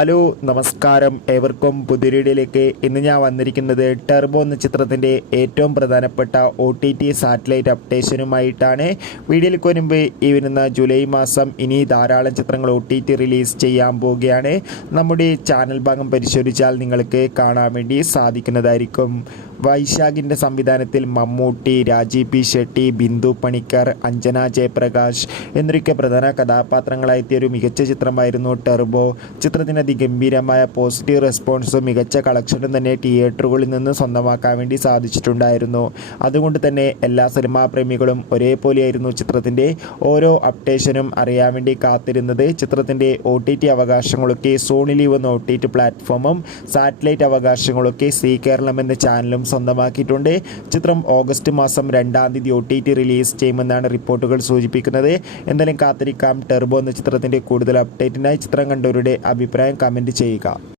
Hello നമസ്കാരം, ഏവർക്കും പുതിയ വീഡിയോയിലേക്ക്. ഇന്ന് ഞാൻ വന്നിരിക്കുന്നത് ടെർബോ എന്ന ചിത്രത്തിൻ്റെ ഏറ്റവും പ്രധാനപ്പെട്ട OTT സാറ്റലൈറ്റ് അപ്ഡേഷനുമായിട്ടാണ്. വീഡിയോയിലേക്ക് വരുമ്പോൾ ഈ വരുന്ന ജൂലൈ മാസം ഇനി ധാരാളം ചിത്രങ്ങൾ OTT റിലീസ് ചെയ്യാൻ പോവുകയാണ്. നമ്മുടെ ചാനൽ ഭാഗം പരിശോധിച്ചാൽ നിങ്ങൾക്ക് കാണാൻ വേണ്ടി സാധിക്കുന്നതായിരിക്കും. വൈശാഖിൻ്റെ സംവിധാനത്തിൽ മമ്മൂട്ടി, രാജീവ് പി ഷെട്ടി, ബിന്ദു പണിക്കർ, അഞ്ജന ജയപ്രകാശ് എന്നൊക്കെ പ്രധാന കഥാപാത്രങ്ങളായെത്തിയ ഒരു മികച്ച ചിത്രമായിരുന്നു ടെർബോ. ചിത്രത്തിന് അതിഗംഭീരമായ പോസിറ്റീവ് റെസ്പോൺസും മികച്ച കളക്ഷനും തന്നെ തിയേറ്ററുകളിൽ നിന്ന് സ്വന്തമാക്കാൻ വേണ്ടി സാധിച്ചിട്ടുണ്ടായിരുന്നു. അതുകൊണ്ട് തന്നെ എല്ലാ സിനിമാ പ്രേമികളും ഒരേപോലെയായിരുന്നു ചിത്രത്തിൻ്റെ ഓരോ അപ്ഡേഷനും അറിയാൻ വേണ്ടി കാത്തിരുന്നത്. ചിത്രത്തിൻ്റെ OTT അവകാശങ്ങളൊക്കെ സോണി ലീവ് എന്ന OTT പ്ലാറ്റ്ഫോമും സാറ്റലൈറ്റ് അവകാശങ്ങളൊക്കെ സി കേരളം എന്ന ചാനലും സ്വന്തമാക്കിയിട്ടുണ്ട്. ചിത്രം ഓഗസ്റ്റ് മാസം 2-ാം തീയതി OTT റിലീസ് ചെയ്യുമെന്നാണ് റിപ്പോർട്ടുകൾ സൂചിപ്പിക്കുന്നത്. എന്തായാലും കാത്തിരിക്കാം. ടെർബോ എന്ന ചിത്രത്തിൻ്റെ കൂടുതൽ അപ്ഡേറ്റിനായി ചിത്രം കണ്ടവരുടെ അഭിപ്രായം കമൻറ്റ് ചെയ്യുക.